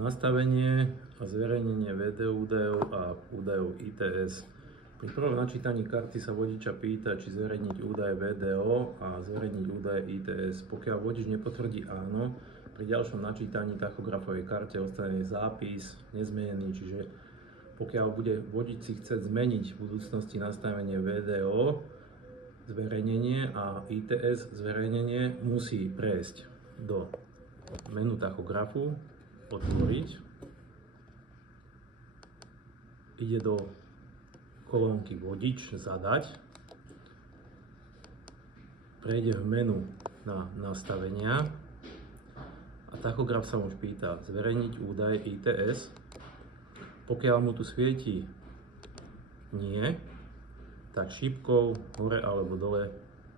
Nastavenie a zverejnenie VDO údajov a údajov ITS. Pri prvom načítaní karty sa vodiča pýta, či zverejniť údaje VDO a zverejniť údaje ITS. Pokiaľ vodič nepotvrdí áno, pri ďalšom načítaní tachografovej karte ostane zápis nezmenený, čiže pokiaľ bude vodič si chcieť zmeniť v budúcnosti nastavenie VDO, zverejnenie a ITS zverejnenie, musí prejsť do menu tachografu, otvoriť, ide do kolónky vodič, zadať, prejde v menu na nastavenia a tachograf sa už pýta zverejniť údaje ITS. Pokiaľ mu tu svieti nie, tak šípkou hore alebo dole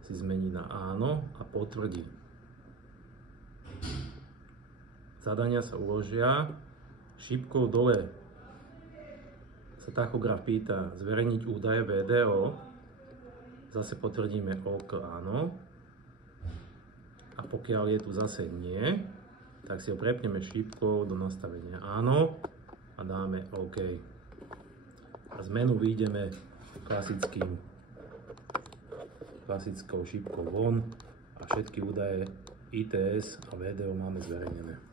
si zmení na áno a potvrdí. Zadania sa uložia, šípkou dole sa tachograf pýta zverejniť údaje VDO, zase potvrdíme OK áno a pokiaľ je tu zase nie, tak si ho prepneme šípkou do nastavenia áno a dáme OK. A z menu vyjdeme klasickou šípkou von a všetky údaje ITS a VDO máme zverejnené.